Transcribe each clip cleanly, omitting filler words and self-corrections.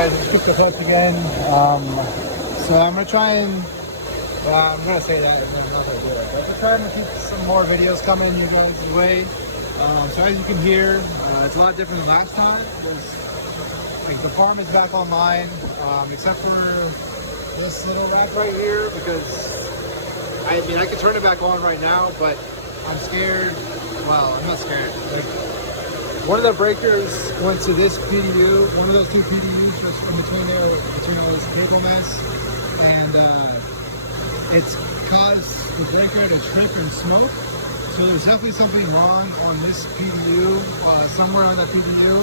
Guys, just took the hook again. So I'm gonna try and I'm gonna say that and then I'm not gonna do it. But I'm trying to keep some more videos coming you guys' way. So as you can hear, it's a lot different than last time. Like the farm is back online, except for this little rack right here, because I mean I could turn it back on right now, but I'm scared. Well, I'm not scared. One of the breakers went to this PDU, one of those two PDUs just in between there, between all this cable mess, and it's caused the breaker to trip and smoke. So there's definitely something wrong on this PDU, somewhere on that PDU.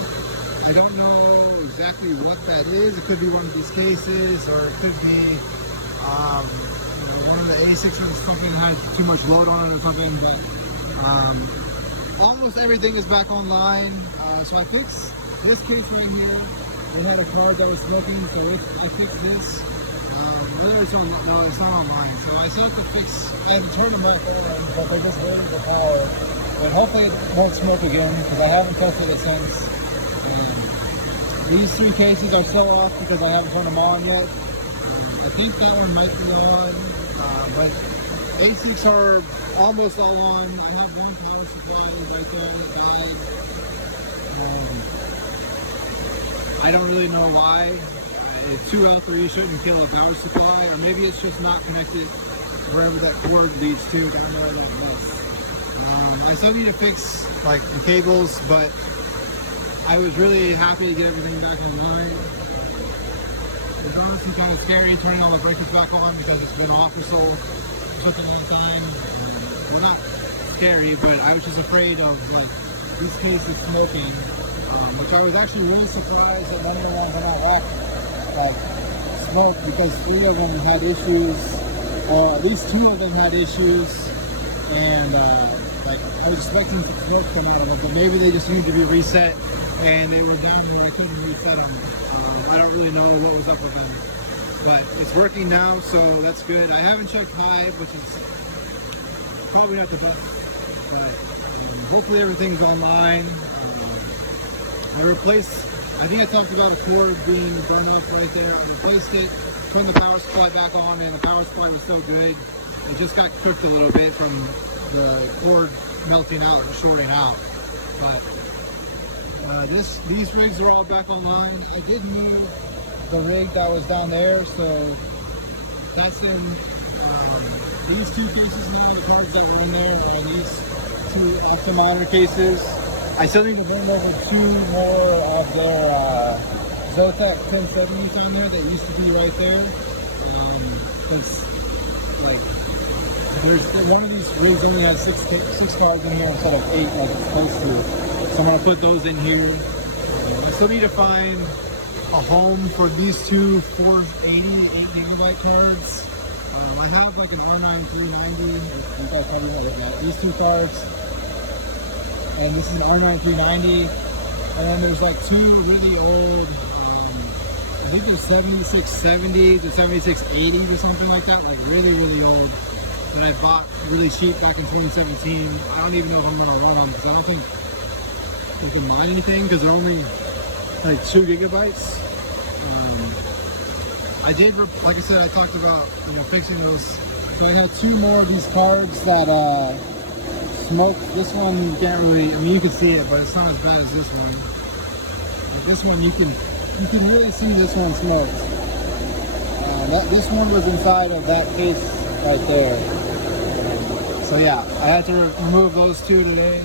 I don't know exactly what that is. It could be one of these cases, or it could be one of the ASICs or something that had too much load on it or something, but almost everything is back online. So I fixed this case right here. They had a card that was smoking, so I fixed this. Whether it's on, no, it's not online. So I still have to fix, I had to turn the mic on, but I just waited the power. And hopefully it won't smoke again, because I haven't tested it since. And these three cases are still off because I haven't turned them on yet. I think that one might be on, but ASICs are almost all on. I have one power supply right there in the bag. I don't really know why. 2L3 shouldn't kill a power supply, or maybe it's just not connected wherever that cord leads to. But I know that mess. I still need to fix like the cables, but I was really happy to get everything back online. It's honestly kind of scary turning all the breakers back on because it's been off for such a long time. Well, not scary, but I was just afraid of like these cases smoking, which I was actually really surprised that none of the ones that I left like smoke, because 3 of them had issues, at least 2 of them had issues, and like I was expecting some smoke to come out of them, but maybe they just needed to be reset and they were down there. I couldn't reset them. I don't really know what was up with them, but it's working now, so that's good. I haven't checked Hive, which is probably not the best, but hopefully everything's online. I think I talked about a cord being burned off right there. I replaced it, turned the power supply back on, and the power supply was so good. It just got cooked a little bit from the cord melting out and shorting out. But these rigs are all back online. I did move the rig that was down there, so that's in these 2 cases now. The cards that were in there are these 2 Optimizer cases. I still need to bring over 2 more of their Zotac 1070s on there that used to be right there. Because like there's one of these rigs only has 6 cards in here instead of 8 like it's supposed to. So I'm gonna put those in here. I still need to find a home for these 2 480 8GB cards. I have like an R9 390. You guys probably know that. These 2 cards. And this is an R9 390, and then there's like 2 really old, I think there's 7670s or 7680s or something like that, like really, really old, that I bought really cheap back in 2017. I don't even know if I'm gonna run them, because I don't think we can mine anything, because they're only like 2 gigabytes. I did, like I said, I talked about, fixing those. So I have 2 more of these cards that, smoke. This one you can't really, I mean you can see it, but it's not as bad as this one. Like this one you can really see this one smoked. This one was inside of that case right there. So yeah, I had to remove those 2 today.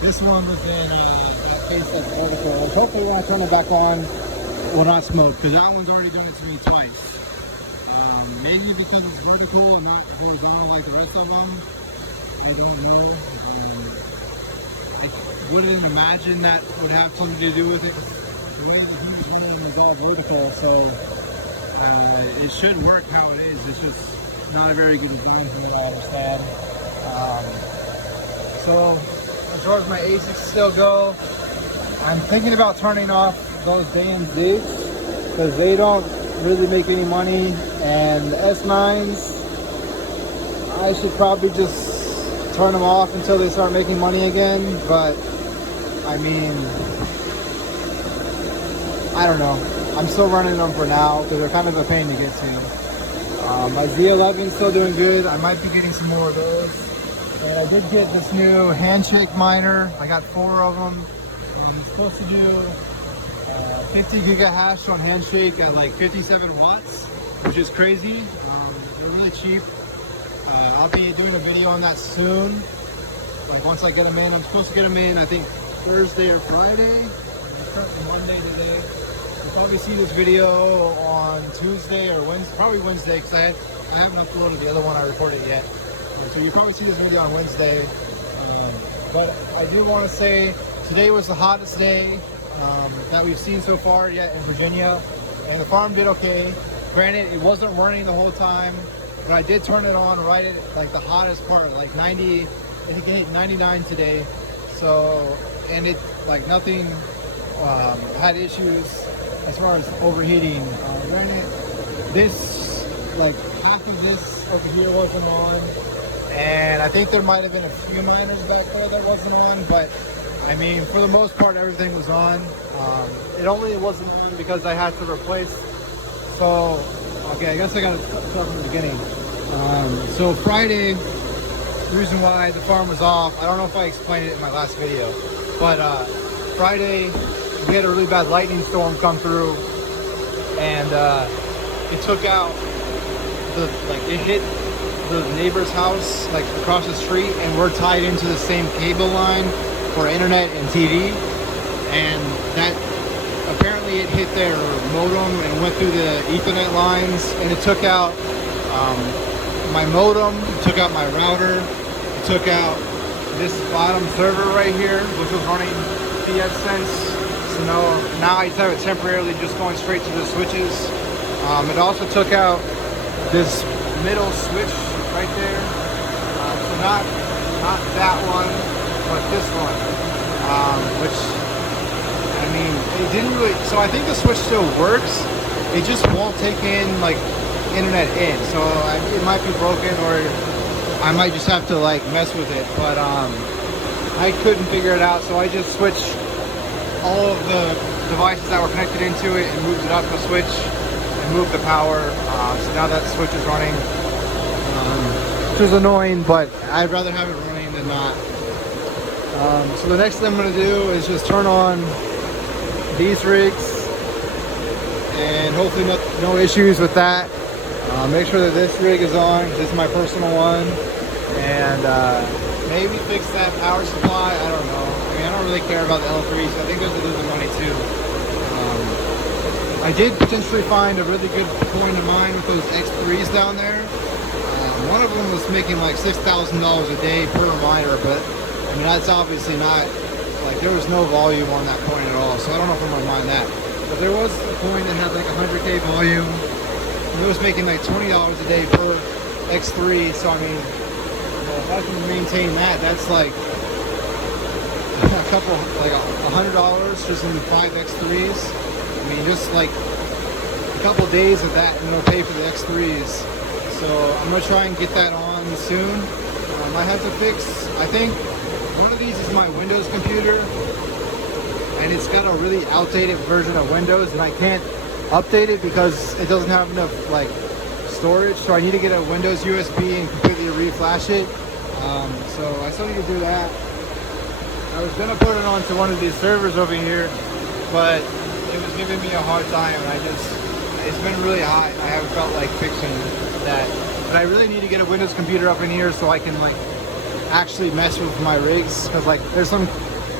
This one was in that case that's vertical. Hopefully when I turn it back on, it will not smoke, because that one's already done it to me twice. Maybe because it's vertical and not horizontal like the rest of them. I don't know. I wouldn't imagine that would have something to do with it. The way the heat is running is all vertical, so it should work how it is. It's just not a very good design from what I understand. So as far as my ASICs still go, I'm thinking about turning off those damn Zigs, because they don't really make any money, and the S9s, I should probably just turn them off until they start making money again. But I mean, I don't know. I'm still running them for now because they're kind of a pain to get to. My Z11 is still doing good. I might be getting some more of those. And I did get this new Handshake miner. I got 4 of them. It's supposed to do 50 gigahash on Handshake at like 57 watts, which is crazy. They're really cheap. I'll be doing a video on that soon. Like once I get them in, I'm supposed to get them in, I think Thursday or Friday. I'm starting Monday today. You'll probably see this video on Tuesday or Wednesday, probably Wednesday, because I haven't uploaded the other one I recorded yet. So you'll probably see this video on Wednesday. But I do want to say today was the hottest day that we've seen so far yet in Virginia, and the farm did okay. Granted, it wasn't running the whole time, but I did turn it on right at like the hottest part, like 90. I think it hit 99 today. So, and it like nothing had issues as far as overheating. Granted, this like half of this over here wasn't on, and I think there might have been a few miners back there that wasn't on, but I mean, for the most part, everything was on. It only wasn't on because I had to replace. So, okay, I guess I gotta start from the beginning. So Friday, the reason why the farm was off, I don't know if I explained it in my last video, but Friday, we had a really bad lightning storm come through, and it took out it hit the neighbor's house like across the street, and we're tied into the same cable line for internet and TV, and that apparently it hit their modem and went through the Ethernet lines, and it took out my modem, it took out my router, it took out this bottom server right here, which was running pfSense. So now I just have it temporarily just going straight to the switches. It also took out this middle switch right there. So not that one, but this one, which, I mean, it didn't really, so I think the switch still works, it just won't take in like internet in, so it might be broken, or I might just have to like mess with it, but I couldn't figure it out, so I just switched all of the devices that were connected into it and moved it up the switch and moved the power, so now that switch is running, which is annoying, but I'd rather have it running than not. So the next thing I'm going to do is just turn on these rigs, and hopefully no issues with that. Make sure that this rig is on. This is my personal one, and maybe fix that power supply. I don't know. I mean, I don't really care about the L3, so I think those are losing money too. I did potentially find a really good coin to mine with those X3s down there. One of them was making like $6,000 a day per miner, but I mean, that's obviously not, like, there was no volume on that coin at all, so I don't know if I'm gonna mine that. But there was a coin that had like 100K volume, and it was making like $20 a day per X3, so I mean, well, if I can maintain that, that's like a couple, like $100 just in 5 X3s. I mean, just like a couple days of that, and it'll pay for the X3s. So I'm gonna try and get that on soon. I have to fix, I think, one of these is my Windows computer, and it's got a really outdated version of Windows, and I can't update it because it doesn't have enough like storage, so I need to get a Windows USB and completely reflash it. So I still need to do that. I was gonna put it onto one of these servers over here, but it was giving me a hard time, and it's been really hot. I haven't felt like fixing that, but I really need to get a Windows computer up in here so I can like actually mess with my rigs, because like there's some,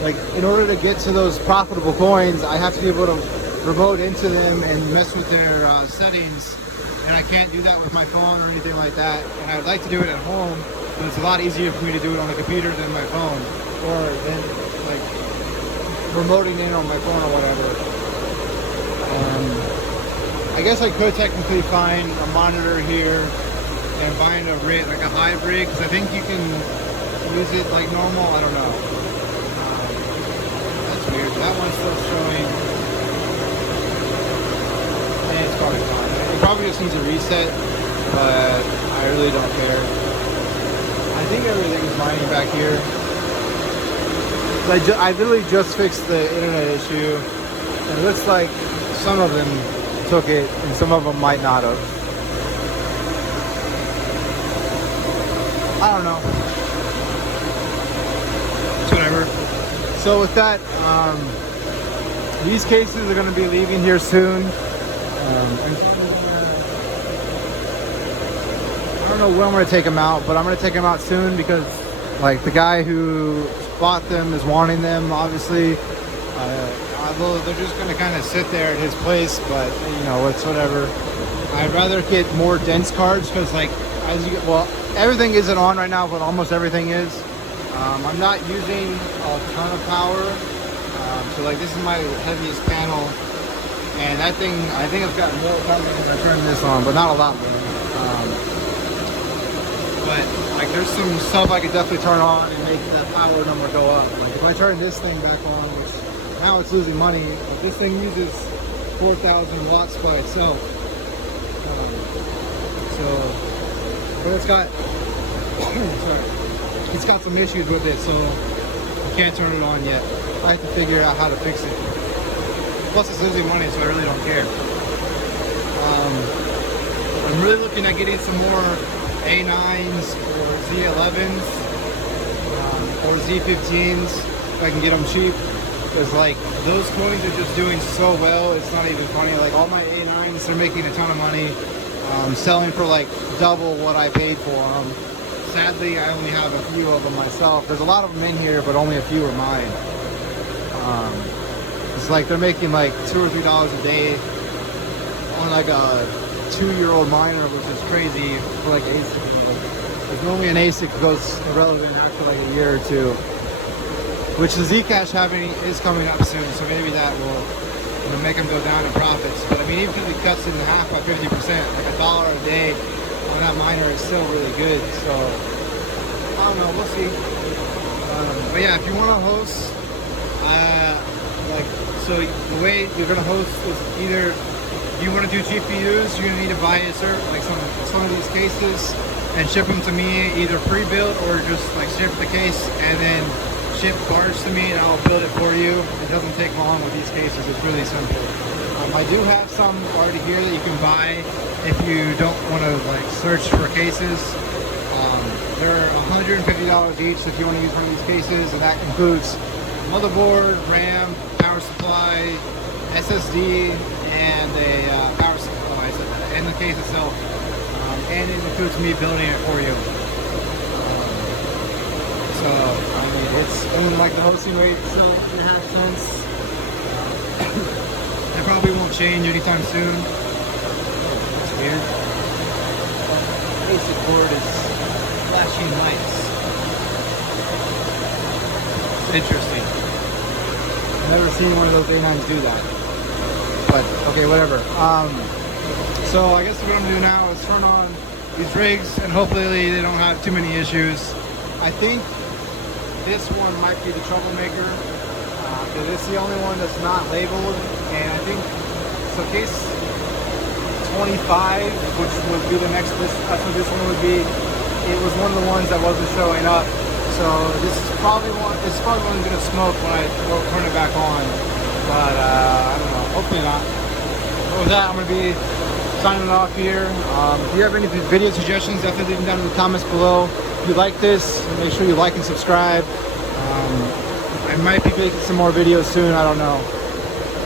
like, in order to get to those profitable coins, I have to be able to remote into them and mess with their settings, and I can't do that with my phone or anything like that. And I'd like to do it at home, but it's a lot easier for me to do it on the computer than my phone, or than like remoting in on my phone or whatever. I guess I could technically find a monitor here and find a rig, like a hive rig, because I think you can use it like normal. I don't know. That's weird. That one's still showing. It's probably fine. It probably just needs a reset, but I really don't care. I think everything's mining back here. I literally just fixed the internet issue. It looks like some of them took it and some of them might not have. I don't know. It's whatever. So with that, these cases are going to be leaving here soon. I don't know when I'm going to take them out, but I'm going to take them out soon because like the guy who bought them is wanting them, obviously. Although they're just going to kind of sit there at his place, but you know, it's whatever. I'd rather get more dense cards because like as you get, well, everything isn't on right now, but almost everything is. I'm not using a ton of power, so like this is my heaviest panel, and that thing, I think it's got more power when I turn this on, but not a lot more. But like there's some stuff I could definitely turn on and make the power number go up. Like if I turn this thing back on, which now it's losing money, but this thing uses 4,000 watts by itself. But it's got, sorry, it's got some issues with it, so I can't turn it on yet. I have to figure out how to fix it. Plus it's losing money, so I really don't care. I'm really looking at getting some more A9s or Z11s or Z15s if I can get them cheap. Because like those coins are just doing so well, it's not even funny. Like all my A9s, they're making a ton of money. Selling for like double what I paid for them. Sadly, I only have a few of them myself. There's a lot of them in here, but only a few are mine. It's like they're making like $2 or $3 a day on like a 2-year-old miner, which is crazy for like ASIC. Because normally an ASIC goes irrelevant after like a year or two. Which the Zcash halving is coming up soon, so maybe that will make them go down in profits. But I mean, even if it cuts it in half by 50%, like $1 a day on that miner is still really good. So I don't know, we'll see. But yeah, if you want to host, so the way you're gonna host is either you want to do GPUs, you're gonna need to buy a like some of these cases and ship them to me, either pre-built or just like ship the case and then ship cards to me and I'll build it for you. It doesn't take long with these cases, it's really simple. I do have some already here that you can buy if you don't want to like search for cases. They're $150 each if you want to use one of these cases, and that includes motherboard, RAM, power supply, SSD, and a power supply, and the case itself. And it includes me building it for you. So, I mean, it's only like the hosting rate, so $0.5 cents. That probably won't change anytime soon. That's weird. The basic board is flashing lights. Interesting. I've never seen one of those A9s do that. But, okay, whatever. So, I guess what I'm going to do now is turn on these rigs, and hopefully they don't have too many issues. I think this one might be the troublemaker, because it's the only one that's not labeled, and I think, so case 25, which would be the next, that's what this one would be, it was one of the ones that wasn't showing up, so this is probably one, it's probably one going to smoke when I turn it back on, but I don't know, hopefully not. But with that, I'm going to be signing off here. If you have any video suggestions, definitely leave them down in the comments below. If you like this, make sure you like and subscribe. I might be making some more videos soon, I don't know.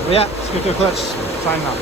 But yeah, Skip2Clutch, signing off.